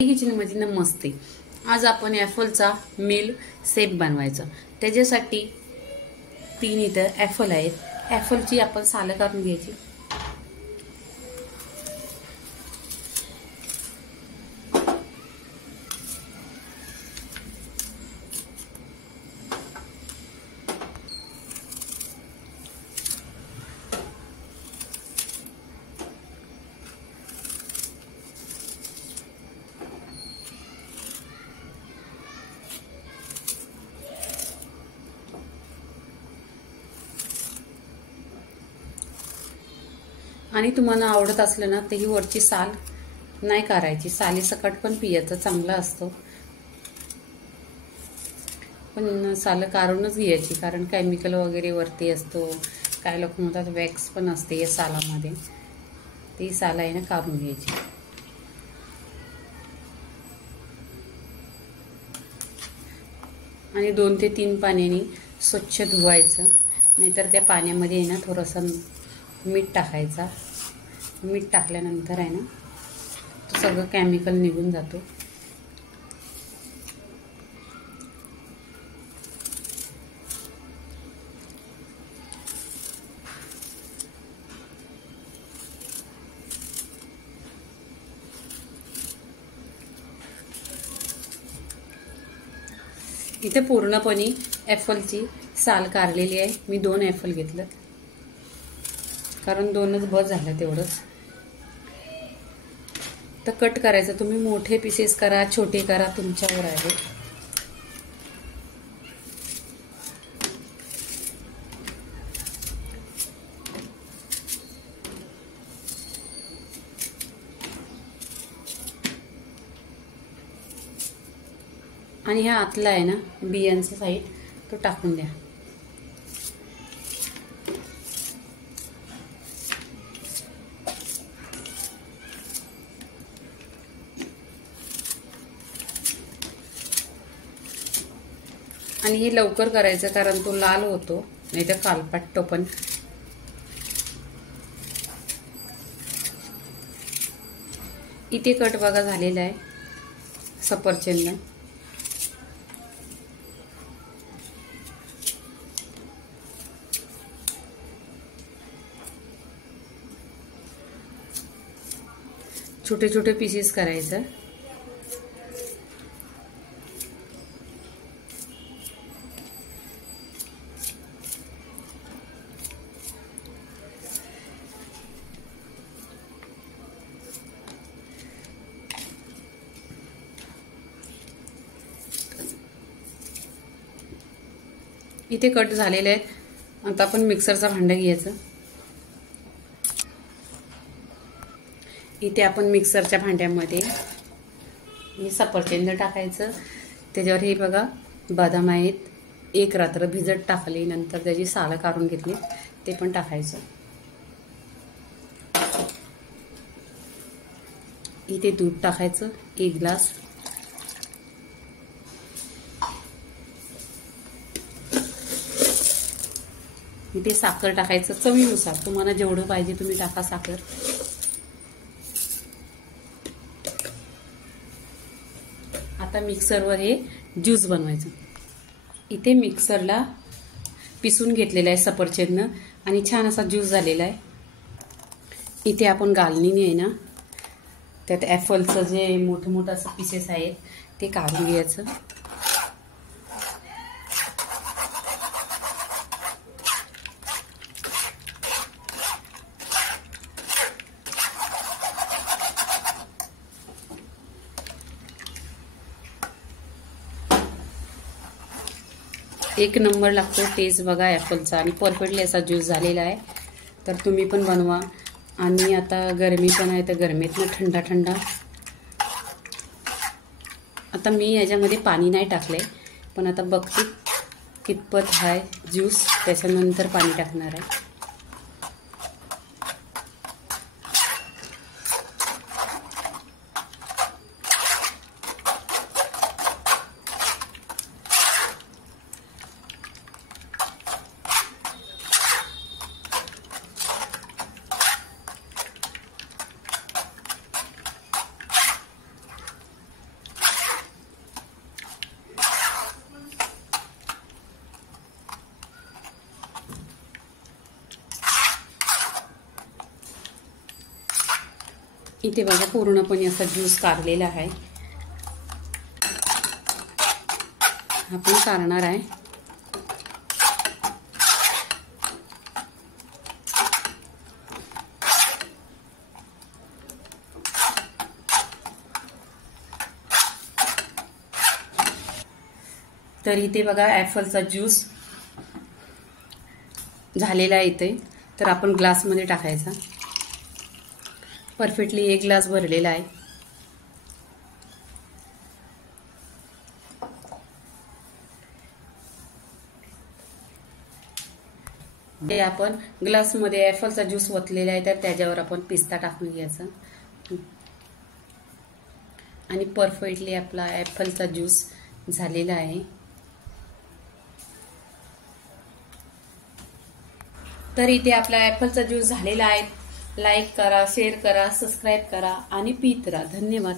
किचनमध्ये नमस्ते. आज आपण ॲपलचा मिल शेप बनवायचा. त्याच्यासाठी 3 इथं ॲपल आहेत. ॲपलची आपण सालं काढून घ्यायची. आणि तुम्हाला आवडत असलं ना तर ही वरची साल नाही काढायची. सालीसकट पण पियाचं चांगला असतो, पण सालं काढूनच घ्यायची, कारण केमिकल वगैरे वरती असतो. काय लोक म्हणतात वॅक्स पण असते या सालामध्ये. ती साल आहे ना काढून घ्यायची. आणि 2 ते 3 पाण्याने स्वच्छ धुवायचं. नाहीतर त्या पाण्यामध्ये आहे ना थोडंसं मीठ टाकायचा. मीठ टाकल्यानंतर आहे ना तो सगळं केमिकल निघून जातो. इथे पूर्णपणे ॲपलची साल काढलेली आहे. मी 2 ॲपल घेतलं, कारण 2च बस झालं तेवढंच. तर कट करायचं. तुम्ही मोठे पीसेस करा, छोटे करा, तुमच्यावर आहे. आणि हा आतला आहे ना बियांचा साईड तो टाकून द्या. आणि हे लवकर करायचं, कारण तो लाल होतो, नाही तर कालपाटतो पण. इथे कट बघा झालेला आहे सफरचंद. छोटे छोटे पीसेस करायचं. इथे कट झालेले आहेत. आता आपण मिक्सरचा भांडा घ्यायचं. इथे आपण मिक्सरच्या भांड्यामध्ये हे सफरचंद टाकायचं. त्याच्यावर हे बघा बदाम आहेत, 1 रात्र भिजत टाकली, नंतर त्याची सालं काढून घेतली, ते पण टाकायचं. इथे दूध टाकायचं 1 ग्लास. इथे साखर टाकायचं चवीनुसार. तुम्हाला जेवढं पाहिजे तुम्ही टाका साखर. आता मिक्सरवर हे ज्यूस बनवायचं. इथे मिक्सरला पिसून घेतलेला आहे सफरचंद आणि छान असा ज्यूस झालेला आहे. इथे आपण गालणीने आहे ना त्यात ॲपलचं जे मोठं मोठं असं पीसेस आहेत ते काढून घ्यायचं. एक नंबर लागतो टेस्ट बघा ॲपलचा, आणि परफेक्टली असा ज्यूस झालेला आहे. तर तुम्ही पण बनवा. आणि आता गरमी पण आहे, तर गरमीतनं थंडा थंडा. आता मी याच्यामध्ये पाणी नाही टाकले, पण आता बघते कितपत आहे ज्यूस, त्याच्यानंतर पाणी टाकणार आहे. इथे बघा पूर्णपणे असा ज्यूस काढलेला आहे. आपण काढणार आहे. तर इथे बघा ॲपलचा ज्यूस झालेला आहे इथे. तर आपण ग्लासमध्ये टाकायचा. परफेक्टली 1 ग्लास भरलेला आहे. ते आपण ग्लासमध्ये ॲपलचा ज्यूस ओतलेला आहे, तर त्याच्यावर आपण पिस्ता टाकून घ्यायचा आणि परफेक्टली आपला ॲपलचा ज्यूस झालेला आहे. तर इथे आपला ॲपलचा ज्यूस झालेला आहे. लाईक करा, शेअर करा, सबस्क्राईब करा आणि पीत राहा. धन्यवाद.